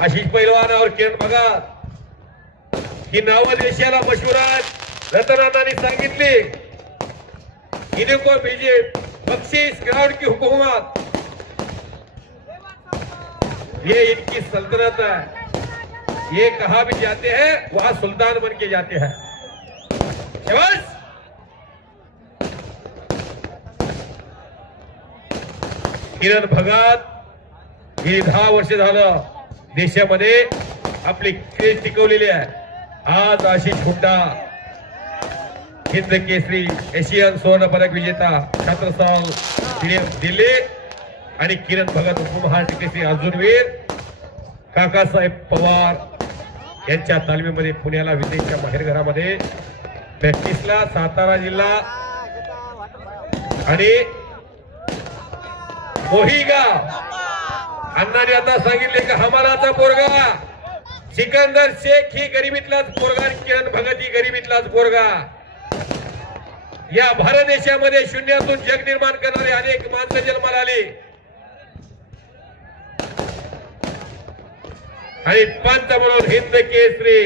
आशिष पैलवान और किरण भगत ही नाव देशाला मशहूर आहेत। रतनानांनी सांगितली इनको भेजे बख्शीश ग्राउंड की हुकूमत, ये इनकी सल्तनत है। ये कहा भी जाते हैं वहां सुल्तान बन के जाते हैं। शाबाश। किरण भगत गेली 10 वर्ष झालं देशामध्ये आपली क्रेज टिकवलेली आहे। आज आशिष हुड्डा हिंद केसरी एशियन स्वर्ण पदक विजेता छत्रसाल दिल्ली आणि किरण भगत उपमहाराष्ट्र केसरी अर्जुनवीर काकासाहेब पवार यांच्या तालमीमध्ये पुण्याला विदेशच्या माहेरघरामध्ये प्रॅक्टिसला सातारा जिल्हा आणि मोहीगाव अण्णांनी आता सांगितले की हमाराचा पोरगा सिकंदर शेख ही गरिबीतलाच पोरगा, किरण भगत ही गरिबीतलाच पोरगा। या भारत देशामध्ये शून्यातून जग निर्माण करणारे अनेक माणसं जन्माला आली आणि पंच म्हणून हिंद केसरी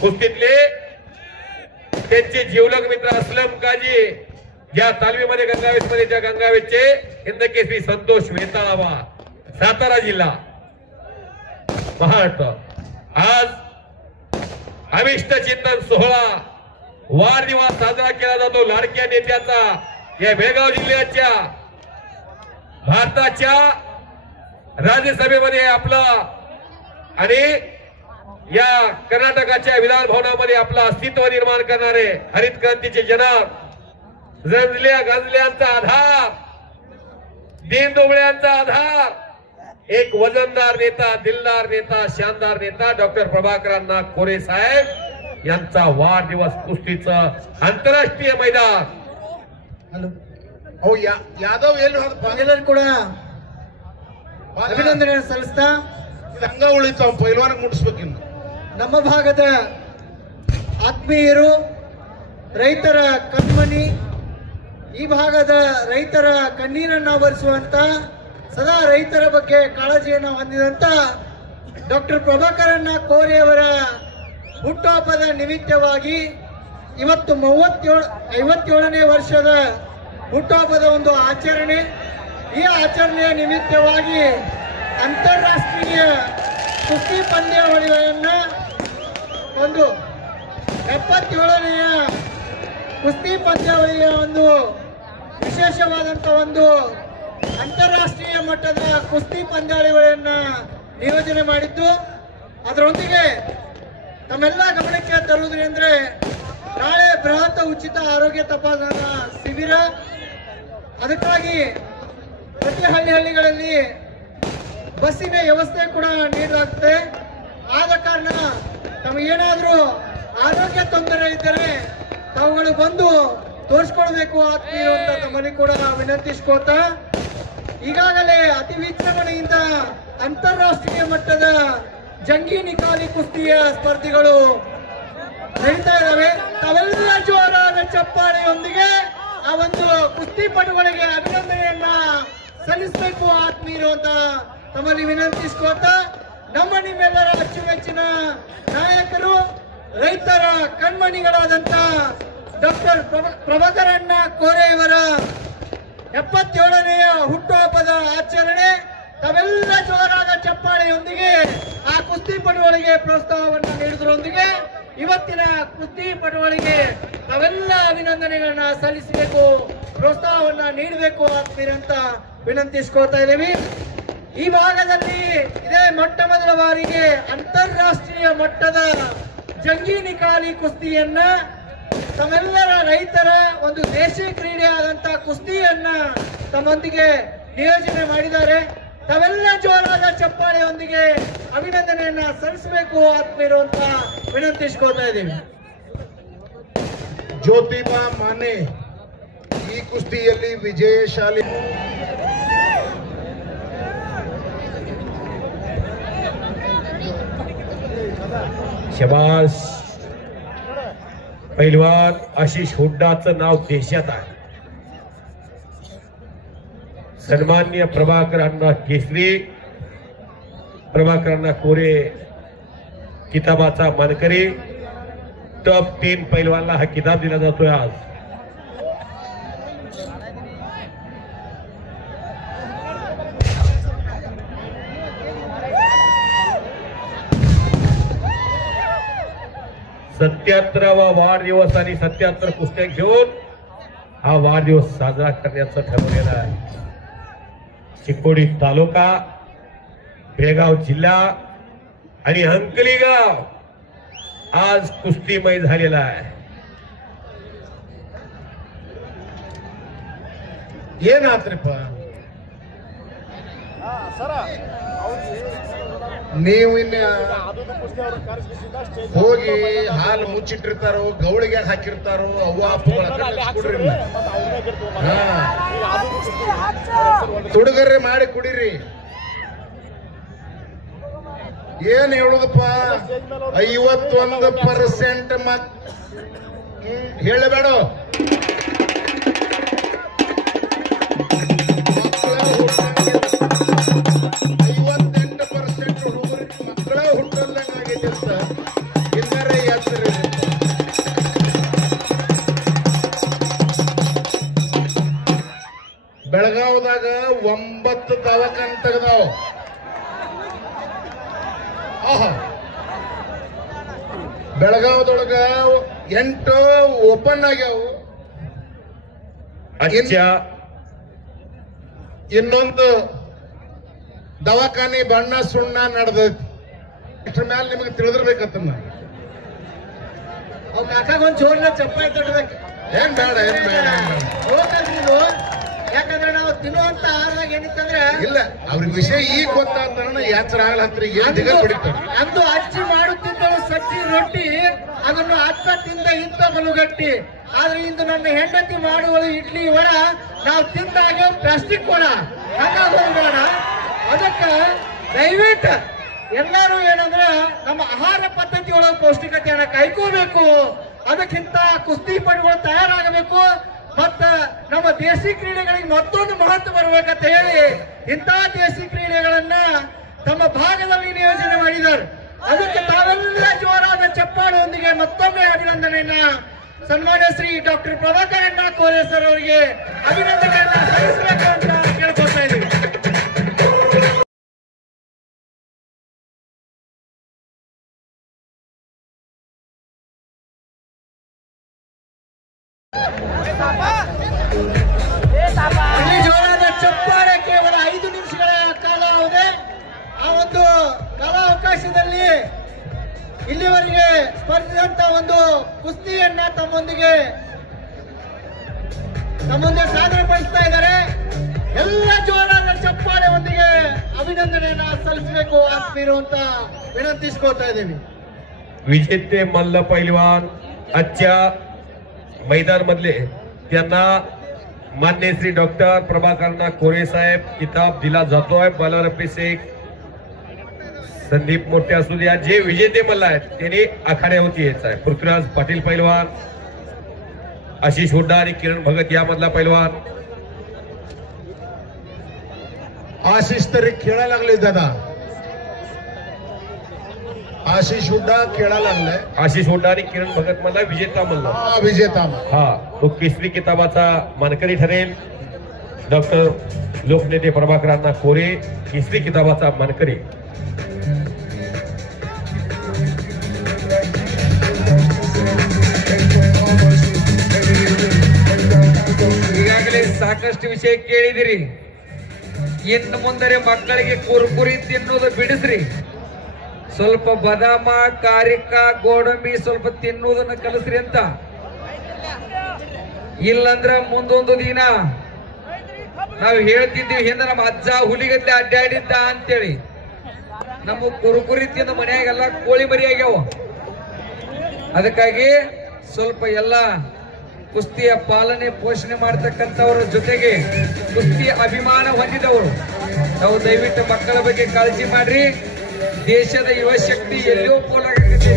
कुस्तीतले त्यांचे जीवलग मित्र असलम काजी या तालमीमध्ये गंगावेश मध्ये त्या गंगावेशचे हिंद केसरी संतोष वेताळावा सातारा जिल्हा महाराष्ट्र। आज अविष्ट चिंतन सोहळा वाढदिवस साजरा केला जातो लाडक्या नेत्याचा या बेळगाव जिल्ह्याच्या भारताच्या राज्यसभेमध्ये आपला आणि या कर्नाटकाच्या विधान भवनामध्ये आपला अस्तित्व निर्माण करणारे हरित क्रांतीचे जनक रंजल्या गांजल्यांचा आधार दीनदुबळ्यांचा आधार एक वजनदार नेता दिलदार नेता शानदार नेता डॉक्टर प्रभाकर अण्णा कोरे साहेब यांचा वाढदिवस कुस्तीचं आंतरराष्ट्रीय मैदान ಯಾದವ್ ಎಲ್ಲರೂ ಕೂಡ ಅಭಿನಂದನೆ ಸಲ್ಲಿಸ್ತಾ ಸಂಘ ಉಳಿತಾವ ಪೈಲ್ವಾನ ಮುಟ್ಟಿಸ್ಬೇಕಿನ್ನು ನಮ್ಮ ಭಾಗದ ಆತ್ಮೀಯರು ರೈತರ ಕಣ್ಮಣಿ ಈ ಭಾಗದ ರೈತರ ಕಣ್ಣೀರನ್ನು ಆವರಿಸುವಂತ ಸದಾ ರೈತರ ಬಗ್ಗೆ ಕಾಳಜಿಯನ್ನು ಹೊಂದಿದಂತ ಡಾಕ್ಟರ್ ಪ್ರಭಾಕರಣ್ಣ ಕೋರೆ ಅವರ ಹುಟ್ಟುಹಬ್ಬದ ನಿಮಿತ್ತವಾಗಿ ಇವತ್ತು 57ನೇ ವರ್ಷದ ಹುಟ್ಟುಹಬ್ಬದ ಒಂದು ಆಚರಣೆ। ಈ ಆಚರಣೆಯ ನಿಮಿತ್ತವಾಗಿ ಅಂತಾರಾಷ್ಟ್ರೀಯ ಕುಸ್ತಿ ಪಂದ್ಯಾವಳಿಗಳನ್ನ ಒಂದು 77ನೆಯ ಕುಸ್ತಿ ಪಂದ್ಯಾವಳಿಯ ಒಂದು ವಿಶೇಷವಾದಂತ ಒಂದು ಅಂತಾರಾಷ್ಟ್ರೀಯ ಮಟ್ಟದ ಕುಸ್ತಿ ಪಂದ್ಯಾವಳಿಗಳನ್ನ ನಿಯೋಜನೆ ಮಾಡಿದ್ದು। ಅದರೊಂದಿಗೆ ತಮ್ಮೆಲ್ಲ ಗಮನಕ್ಕೆ ತರುವುದೇನೆಂದ್ರೆ ನಾಳೆ ಬೃಹತ್ ಉಚಿತ ಆರೋಗ್ಯ ತಪಾಸಣಾ ಶಿಬಿರ, ಅದಕ್ಕಾಗಿ ಪ್ರತಿ ಹಳ್ಳಿಗಳಲ್ಲಿ ಬಸ್ಸಿನ ವ್ಯವಸ್ಥೆ ಕೂಡ ನೀಡಲಾಗುತ್ತೆ। ಆದ ಕಾರಣ ತಮಗೇನಾದ್ರೂ ಆರೋಗ್ಯ ತೊಂದರೆ ಇದ್ದರೆ ತಾವುಗಳು ಬಂದು ತೋರಿಸ್ಕೊಳ್ಬೇಕು ಆತ್ಮೀಯರು ಅಂತ ತಮ್ಮಲ್ಲಿ ಕೂಡ ವಿನಂತಿಸ್ಕೋತಾ, ಈಗಾಗಲೇ ಅತಿ ವಿಜೃಂಭಣೆಯಿಂದ ಅಂತಾರಾಷ್ಟ್ರೀಯ ಮಟ್ಟದ ಜಂಗಿ ನಿಕಾಲಿ ಕುಸ್ತಿಯ ಸ್ಪರ್ಧೆಗಳು ನಡೀತಾ ಇದ್ದಾವೆ। ತಾವೆಲ್ಲ ಜೋರಾದ ಚಪ್ಪಾಳೆಯೊಂದಿಗೆ ಆ ಒಂದು ಕುಸ್ತಿಪಟುಗಳಿಗೆ ಅಭಿನಂದನೆಯನ್ನ ಸಲ್ಲಿಸಬೇಕು ಆತ್ಮೀಯರು ಅಂತ ತಮ್ಮಲ್ಲಿ ವಿನಂತಿಸ್ಕೋತಾ, ನಮ್ಮ ನಿಮ್ಮೆಲ್ಲರ ಅಚ್ಚುಮೆಚ್ಚಿನ ನಾಯಕರು ರೈತರ ಕಣ್ಮಣಿಗಳಾದಂತ ಡಾಕ್ಟರ್ ಪ್ರಭಾಕರಣ್ಣ ಕೋರೆ ಇವರ 77ನೆಯ ಹುಟ್ಟುಹಬ್ಬದ ಆಚರಣೆ ತಾವೆಲ್ಲ ಜೋರಾದ ಚಪ್ಪಾಳೆಯೊಂದಿಗೆ ಆ ಕುಸ್ತಿಪಟುಗಳಿಗೆ ಪ್ರೋತ್ಸಾಹವನ್ನು ನೀಡುವುದರೊಂದಿಗೆ ಇವತ್ತಿನ ಕುಸ್ತಿಪಟುಗಳಿಗೆ ತಾವೆಲ್ಲ ಅಭಿನಂದನೆಗಳನ್ನ ಸಲ್ಲಿಸಬೇಕು, ಪ್ರೋತ್ಸಾಹವನ್ನ ನೀಡಬೇಕು ಅಂತ ವಿನಂತಿಸ್ಕೋತಾ ಇದ್ದೀವಿ। ಈ ಭಾಗದಲ್ಲಿ ಇದೇ ಮೊಟ್ಟ ಮೊದಲ ಬಾರಿಗೆ ಅಂತಾರಾಷ್ಟ್ರೀಯ ಮಟ್ಟದ ಜಂಗಿ ನಿಕಾಲಿ ಕುಸ್ತಿಯನ್ನ ತಮ್ಮೆಲ್ಲರ ರೈತರ ಒಂದು ದೇಶೀಯ ಕ್ರೀಡೆ ಆದಂತ ಕುಸ್ತಿಯನ್ನ ತಮ್ಮೊಂದಿಗೆ ನಿಯೋಜನೆ ಮಾಡಿದ್ದಾರೆ। ತಾವೆಲ್ಲ ಜೋರಾದ ಚಪ್ಪಾಳೆಯೊಂದಿಗೆ ಅಭಿನಂದನೆಯನ್ನ ಸಲ್ಲಿಸಬೇಕು ಆತ್ಮೀಯರು ಅಂತ ವಿನಂತಿಸ್ಕೋತಾ ಇದ್ದೀವಿ। ಜ್ಯೋತಿಬಾ ಮಾನೆ ಈ ಕುಸ್ತಿಯಲ್ಲಿ ವಿಜಯಶಾಲಿ शबाश। पैलवान आशिष हुड्डाचं नाव देशात आहे। सन्मान्य प्रभाकर अण्णा केसरी प्रभाकरांना कोरे किताबाचा मानकरी टॉप 10 पैलवानला हा किताब दिला जातोय आज. सत्याहत्तरावा वाढदिवस आणि 77 कुस्त्या घेऊन हा वाढदिवस साजरा करण्याचं ठरवलेला आहे. चिकोडी तालुका, बेळगाव जिल्हा आणि अंकली गाव आज कुस्तीमय झालेला आहे. ಏನಾತ್ರಿಪ್ಪ ನೀವು ಇನ್ನ ಹೋಗಿ ಹಾಲು ಮುಚ್ಚಿಟ್ಟಿರ್ತಾರೋ ಗೌಳಿಗೆ ಹಾಕಿರ್ತಾರೋ ಅವ್ವ ಅಪ್ಪುಗಳ ತುಡುಗರೆ ಮಾಡಿ ಕುಡೀರಿ. ಏನ್ ಹೇಳುದಪ್ಪ 51% ಹೇಳಬೇಡ. ಮಕ್ಕಳ ಹುಟ್ಟಲ್ದಂಗಾಗೈತೆ ಅಂತ ಇನ್ನರೇ ಯಾತ್ರೆ. ಬೆಳಗಾವದಾಗ 9 ದವಾಖಾನೆ ತೆಗೆದಾವ. ಬೆಳಗಾವದೊಳಗ 8 ಓಪನ್ ಆಗ್ಯಾವ. ಇನ್ನೊಂದು ದವಾಖಾನೆ ಬಣ್ಣ ಸುಣ್ಣ ನಡೆದೈತಿ. ಇಷ್ಟ್ರ ಮ್ಯಾಲ ನಿಮಗೆ ತಿಳಿದಿರ್ಬೇಕತ್ತನ್ನ. ಅವ್ ಕಾಕಾಗೊಂದ್ ಜೋರ್ನ ಚಪ್ಪಾಯಿ ತಟ್ಟಬೇಕು. ಏನ್ ಬೇಡ ಏನ್ ಬೇಡ ಯಾಕಂದ್ರೆ ನಾವು ತಿನ್ನುವಂತ ಆಹಾರದಾಗ ಏನಿತ್ತಂದ್ರೆ ಇಲ್ಲ ಅವ್ರಿಗೆ ವಿಷಯ ಈಗ ಗೊತ್ತಾಗ್ತಾನ ಯಾತ್ರ ಆಗ್ಲತ್ರಿಗೆ ಬಿಡ್ತಾರೆ. ಅಂದು ಅಜ್ಜಿ ಮಾಡುತ್ತಿದ್ದಳು ಸಜ್ಜಿ ರೊಟ್ಟಿ, ಅದನ್ನು ಅತ್ತ ತಿಂದ ಇಂತ ಬಲುಗಟ್ಟಿ. ಆದ್ರೆ ಇಂದು ನನ್ನ ಹೆಂಡತಿ ಮಾಡುವಳು ಇಡ್ಲಿ ವಡ, ನಾವು ತಿಂದಾಗ ಪ್ಲಾಸ್ಟಿಕ್ ವಡ. ಹಂಗಾಗೋಣ. ಅದಕ್ಕೆ ದಯವಿಟ್ಟು ಎಲ್ಲರೂ ಏನಂದ್ರೆ ನಮ್ಮ ಆಹಾರ ಪದ್ಧತಿ ಒಳಗೆ ಪೌಷ್ಟಿಕತೆಯನ್ನ ಕಾಯ್ಕೋಬೇಕು. ಅದಕ್ಕಿಂತ ಕುಸ್ತಿಪಟುಗಳು ತಯಾರಾಗಬೇಕು. ಮತ್ತ ನಮ್ಮ ದೇಶಿ ಕ್ರೀಡೆಗಳಿಗೆ ಮತ್ತೊಂದು ಮಹತ್ವ ಬರಬೇಕಂತ ಹೇಳಿ ಇಂತಹ ದೇಶಿ ಕ್ರೀಡೆಗಳನ್ನ ತಮ್ಮ ಭಾಗದಲ್ಲಿ ನಿಯೋಜನೆ ಮಾಡಿದ್ದಾರೆ. ಅದಕ್ಕೆ ತಾವೆಲ್ಲ ಜೋರಾದ ಚಪ್ಪಾಳೆಯೊಂದಿಗೆ ಮತ್ತೊಮ್ಮೆ ಅಭಿನಂದನೆಯನ್ನ ಸನ್ಮಾನ್ಯ ಶ್ರೀ ಡಾಕ್ಟರ್ ಪ್ರಭಾಕರಣ್ಣ ಕೋರೆ ಸರ್ ಅವರಿಗೆ ಅಭಿನಂದನೆಯನ್ನ ಸಲ್ಲಿಸಬೇಕು ಅಂತ ಕೇಳ್ಕೊಳ್ತಾ ಇದ್ದೀವಿ. ಇಲ್ಲಿ ಜೋರಾದ ಚಪ್ಪಾಳೆ. ಕೇವಲ 5 ನಿಮಿಷಗಳ ಕಾಲಾವಧಿ. ಆ ಒಂದು ಕಾಲಾವಕಾಶದಲ್ಲಿ ಇಲ್ಲಿವರೆಗೆ ಸ್ಪರ್ಧಿಸಿದಂತ ಒಂದು ಕುಸ್ತಿಯನ್ನ ತಮ್ಮೊಂದಿಗೆ ಸಾಧನೆ ಪಡಿಸ್ತಾ ಇದ್ದಾರೆ. ಎಲ್ಲ ಜೋರಾದ ಚಪ್ಪಾಳೆ ಒಂದಿಗೆ ಅಭಿನಂದನೆಯನ್ನ ಸಲ್ಲಿಸಬೇಕು ಆತ್ಮೀಯರು ಅಂತ ವಿನಂತಿಸ್ಕೊಳ್ತಾ ಇದ್ದೀವಿ. विजेते मल्ल पैलवान आजच्या मैदान मधले त्यांना मान्य श्री डॉक्टर प्रभाकरण्णा कोरे साहेब किताब दिला जातोय. बालारप्पी शेख, संदीप मोठे असू द्या, जे विजेते मल्ल आहेत त्यांनी आखाड्यावरती यायचं आहे. पृथ्वीराज पाटील पैलवान, आशिष हुड्डा आणि किरण भगत यामधला पैलवान. आशिष तरी खेळायला लागले दादा. आशिष हुड्डा खेळायला लागलाय. आशिष हुड्डा आणि किरण भगत मधला विजेता मल्ल. विजेता हा तो केसरी किताबाचा मानकरी ठरेल. डॉक्टर लोकनेते प्रभाकरांना कोरे केसरी किताबाचा मानकरी. ಈಗಾಗಲೇ ಸಾಕಷ್ಟು ವಿಷಯ ಕೇಳಿದಿರಿ. ಇನ್ನು ಮುಂದರೆ ಮಕ್ಕಳಿಗೆ ಕುರ್ಕುರಿ ತಿನ್ನೋದು ಬಿಡಿಸ್ರಿ. ಸ್ವಲ್ಪ ಬದಾಮ, ಕಾರಿಕ, ಗೋಡಂಬಿ ಸ್ವಲ್ಪ ತಿನ್ನುವುದನ್ನ ಕಲಿಸ್ರಿ ಅಂತ. ಇಲ್ಲಂದ್ರ ಮುಂದೊಂದು ದಿನ ನಾವು ಹೇಳ್ತಿದ್ದೀವಿ ಹಿಂದೆ ನಮ್ಮ ಅಜ್ಜ ಹುಲಿಗತ್ತೆ ಅಡ್ಡಾಡಿದ್ದ ಅಂತೇಳಿ. ನಮ್ಮ ಕುರುಕುರಿ ತಿಂದ ಮನೆಯಾಗೆಲ್ಲ ಕೋಳಿ ಮರಿ ಆಗ್ಯಾವ. ಅದಕ್ಕಾಗಿ ಸ್ವಲ್ಪ ಎಲ್ಲ ಕುಸ್ತಿಯ ಪಾಲನೆ ಪೋಷಣೆ ಮಾಡತಕ್ಕಂಥವರ ಜೊತೆಗೆ ಕುಸ್ತಿ ಅಭಿಮಾನ ಹೊಂದಿದವರು ನಾವು ದಯವಿಟ್ಟು ಮಕ್ಕಳ ಬಗ್ಗೆ ಕಾಳಜಿ ಮಾಡ್ರಿ. ದೇಶದ ಯುವ ಶಕ್ತಿ ಎಲ್ಲಿಯೋ ಪೋಲಾಗತ್ತೆ.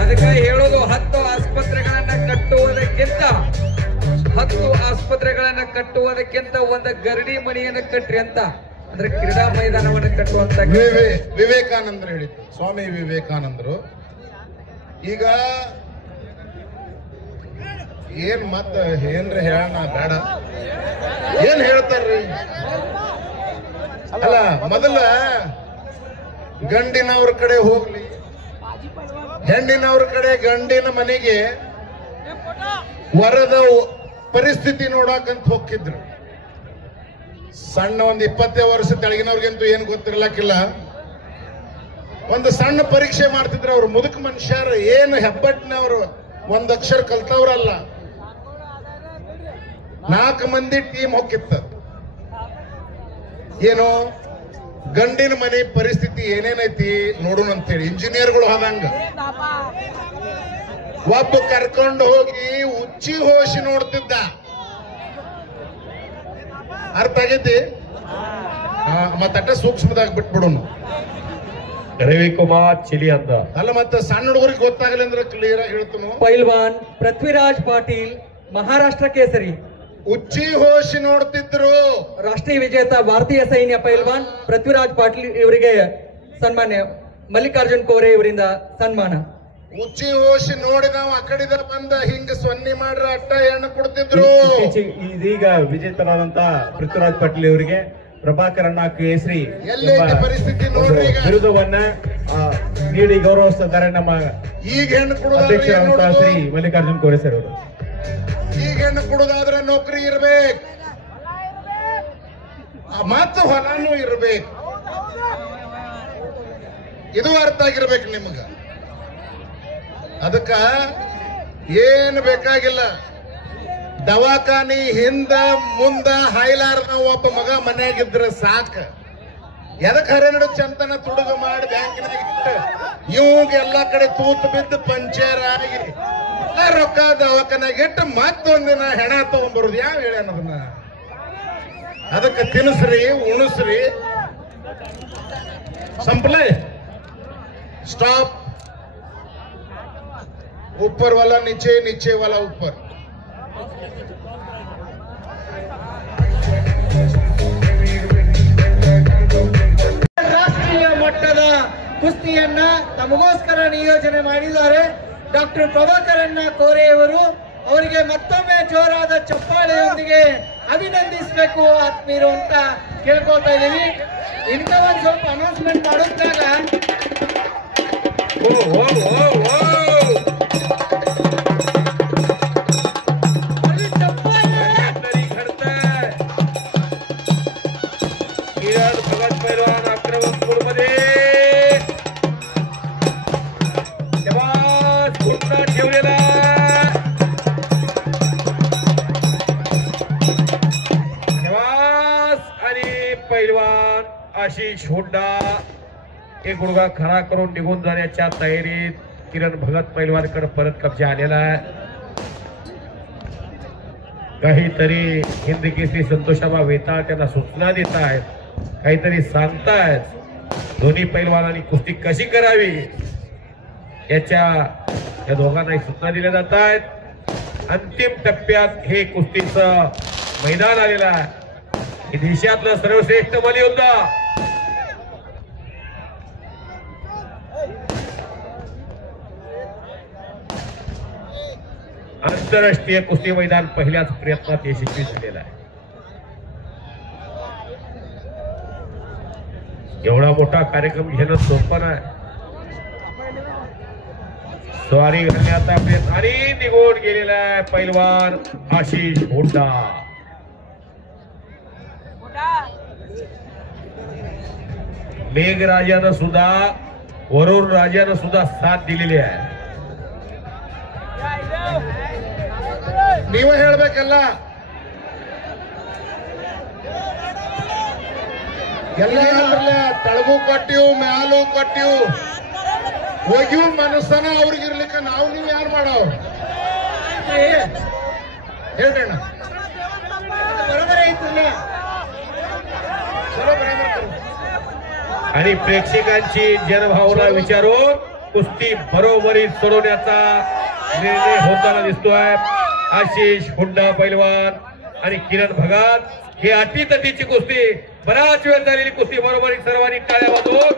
ಅದಕ್ಕೆ ಹೇಳೋದು 10 ಆಸ್ಪತ್ರೆಗಳನ್ನ ಕಟ್ಟುವುದಕ್ಕಿಂತ ಒಂದು ಗರಡಿ ಮನೆಯನ್ನು ಕಟ್ರಿ ಅಂತ. ಅಂದ್ರೆ ಕ್ರೀಡಾ ಮೈದಾನವನ್ನು ಕಟ್ಟುವಂತ ವಿವೇಕಾನಂದರು ಹೇಳಿದ್ರು, ಸ್ವಾಮಿ ವಿವೇಕಾನಂದರು. ಈಗ ಏನ್ ಮತ್ತ ಏನ್ರಿ ಹೇಳೋಣ ಬೇಡ, ಏನ್ ಹೇಳ್ತಾರ್ರಿ? ಅಲ್ಲ, ಮೊದಲ ಗಂಡಿನವ್ರ ಕಡೆ ಹೋಗ್ಲಿ, ಹೆಣ್ಣಿನವ್ರ ಕಡೆ ಗಂಡಿನ ಮನೆಗೆ ವರದ ಪರಿಸ್ಥಿತಿ ನೋಡಾಕಂತ ಹೋಗಿದ್ರು. ಸಣ್ಣ ಒಂದು 20 ವರ್ಷ ತೆಳಗಿನವ್ರಿಗಂತೂ ಏನು ಗೊತ್ತಿರ್ಲಕ್ಕಿಲ್ಲ. ಒಂದು ಸಣ್ಣ ಪರೀಕ್ಷೆ ಮಾಡ್ತಿದ್ರು. ಅವ್ರು ಮುದುಕ ಮನುಷ್ಯರು, ಏನು ಹೆಬ್ಬಟ್ಟಿನವ್ರು, ಒಂದ್ ಅಕ್ಷರ ಕಲ್ತವ್ರಲ್ಲ. 4 ಮಂದಿ ಟೀಮ್ ಹೋಗಿತ್ತ. ಏನು ಗಂಡಿನ ಮನೆ ಪರಿಸ್ಥಿತಿ ಏನೇನೈತಿ ನೋಡೋಣ ಅಂತೇಳಿ ಇಂಜಿನಿಯರ್ಗಳು ಹೋದಂಗ ಒಬ್ಬ ಕರ್ಕೊಂಡು ಹೋಗಿ ಉಚ್ಚಿ ಹೋಸಿ ನೋಡ್ತಿದ್ದ. ಅರ್ಥ ಆಗೈತಿ? ಮತ್ತ ಸೂಕ್ಷ್ಮದಾಗ ಬಿಟ್ಬಿಡೋನು. ರವಿಕುಮಾರ್ ಚಿಲಿ ಅಂತ ಅಲ್ಲ, ಮತ್ತೆ ಸಣ್ಣ ಹುಡುಗರಿಗೆ ಗೊತ್ತಾಗಲಿ ಅಂದ್ರೆ ಕ್ಲಿಯರ್ ಆಗಿ ಹೇಳ್ತಾನು. ಪೈಲ್ವಾನ್ ಪೃಥ್ವಿರಾಜ್ ಪಾಟೀಲ್, ಮಹಾರಾಷ್ಟ್ರ ಕೇಸರಿ. ಉಚ್ಚಿ ಹೋಸಿ ನೋಡ್ತಿದ್ರು. ರಾಷ್ಟ್ರೀಯ ವಿಜೇತ ಭಾರತೀಯ ಸೈನ್ಯ ಪೈಲ್ವಾನ್ ಪೃಥ್ವಿರಾಜ್ ಪಾಟೀಲ್ ಇವರಿಗೆ ಸನ್ಮಾನ್ಯ. ಮಲ್ಲಿಕಾರ್ಜುನ್ ಕೋರೆ ಇವರಿಂದ ಸನ್ಮಾನ. ಉಚ್ಚಿ ಹೋಸಿ ನೋಡಿ ನಾವು ಆ ಕಡೆದ ಬಂದ ಹಿಂಗ ಸೊನ್ನಿ ಮಾಡ್ರ ಅಟ್ಟ ಎಣ್ಣೆ ಕೊಡ್ತಿದ್ರು. ಇದೀಗ ವಿಜೇತರಾದಂತ ಪೃಥ್ವಿರಾಜ್ ಪಾಟೀಲ್ ಅವರಿಗೆ ಪ್ರಭಾಕರ್ ಅಣ್ಣ ಕೇಸರಿ ಎಲ್ಲೈತಿ ಪರಿಸ್ಥಿತಿ ನೋಡ್ರಿ. ಈಗ ಬಿರುದವನ್ನ ನೀಡಿ ಗೌರವಿಸ್ತಿದ್ದಾರೆ ನಮ್ಮ ಈಗ ಹೆಣ್ಣು ಅಧ್ಯಕ್ಷರಾದಂತಹ ಶ್ರೀ ಮಲ್ಲಿಕಾರ್ಜುನ್ ಕೋರೆ ಸರ್ ಅವರು. ಈಗ ಹೆಣ್ಣು ಕೊಡುದಾದ್ರೆ ನೌಕರಿ ಇರ್ಬೇಕು, ಮತ್ತ ಹೊಲಾನು ಇರ್ಬೇಕು. ಇದು ಅರ್ಥ ಆಗಿರ್ಬೇಕು ನಿಮಗ. ಅದಕ್ಕ ಏನು ಬೇಕಾಗಿಲ್ಲ. ದವಾಖಾನಿ ಹಿಂದ ಮುಂದ ಹಾಯ್ಲಾರ್ದ ಒಬ್ಬ ಮಗ ಮನೆಯಾಗಿದ್ರ ಸಾಕ. ಎದಕ್ ಹರೆರಡು ಚಂತನ ತುಡುಗ ಮಾಡಿ ಬ್ಯಾಂಕಿನಾಗ ಇಟ್ಟ ಇವಾಗ ಎಲ್ಲಾ ಕಡೆ ತೂತು ಬಿದ್ದು ಪಂಚರ್ ಆಗಿ ರೊಕ್ಕ ದವಾಖಾನಾಗ ಇಟ್ಟು ಮತ್ತೊಂದಿನ ಹೆಣ ತಗೊಂಡ್ಬರುದು ಯಾವ ಹೇಳಿ ಅನ್ನೋದನ್ನ. ಅದಕ್ಕೆ ತಿನ್ಸ್ರಿ, ಉಣಿಸ್ರಿ. ಸಂಪ್ಲೆ ಸ್ಟಾಪ್. ऊपर वाला नीचे, नीचे वाला ऊपर. ರಾಷ್ಟ್ರೀಯ ಮಟ್ಟದ ಕುಸ್ತಿಯನ್ನ ತಮಗೋಸ್ಕರ ನಿಯೋಜನೆ ಮಾಡಿದ್ದಾರೆ ಡಾಕ್ಟರ್ ಪ್ರಭಾಕರಣ್ಣ ಕೋರೆಯವರು. ಅವರಿಗೆ ಮತ್ತೊಮ್ಮೆ ಜೋರಾದ ಚಪ್ಪಾಳೆಯೊಂದಿಗೆ ಅಭಿನಂದಿಸಬೇಕು ಆತ್ಮೀಯರು ಅಂತ ಕೇಳ್ಕೊಳ್ತಾ ಇದ್ದೀವಿ. ಇಂಥ ಒಂದು ಸ್ವಲ್ಪ ಅನೌನ್ಸ್ಮೆಂಟ್ ಮಾಡೋದ್ರಾಗ भगत पैलवान अक्रमपूरमध्ये घुटना ठेवलेला. आणि पैलवान आशिष हुंडा एक गुडघा खरा करून निघून जाण्याच्या तयारीत. किरण भगत पैलवानकडे परत कब्जा आलेला आहे. काहीतरी हिंद केसरी संतोषाबा वेताळ त्यांना सूचना देत आहेत, काहीतरी सांगतायत. दोन्ही पैलवानांनी कुस्ती कशी करावी याच्या या दोघांनाही सूचना दिल्या जात आहेत. अंतिम टप्प्यात हे कुस्तीचं मैदान आलेलं आहे. हे देशातलं सर्वश्रेष्ठ मल्लयोद्धा आंतरराष्ट्रीय कुस्ती मैदान पहिल्याच प्रयत्नात यशस्वी झालेला आहे. एवढा मोठा कार्यक्रम घेणं सोपं नाही. स्वारी घालण्याचा प्रयत्न आणि निघून गेलेला आहे पैलवान आशिष हुंडा. मेघराजानं सुद्धा वरुण राजानं सुद्धा साथ दिलेली आहे. ನೀವ ಹೇಳ್ಬೇಕಲ್ಲ. ಎಲ್ಲ ತಳಗೂ ಕೊಟ್ಟಿವು, ಮ್ಯಾಲೂ ಕೊಟ್ಟಿವು, ಒಗಿವು ಮನಸ್ಸನ ಅವ್ರಿಗಿರ್ಲಿಕ್ಕ ನಾವು ನೀವು ಯಾರು ಮಾಡವ್ ಹೇಳ್ರಣ್ಣ. बरोबर आहे तुला. चलो बरोबर करू. आणि प्रेक्षकांची जनभावना विचारून कुस्ती बरोबरीत सोडवण्याचा निर्णय होताना दिसतोय. आशिष हुंडा पैलवान आणि किरण भगत हे अटीतटीची कुस्ती बराच वेळ झालेली कुस्ती बरोबर सर्वांनी टाळ्या वाजवून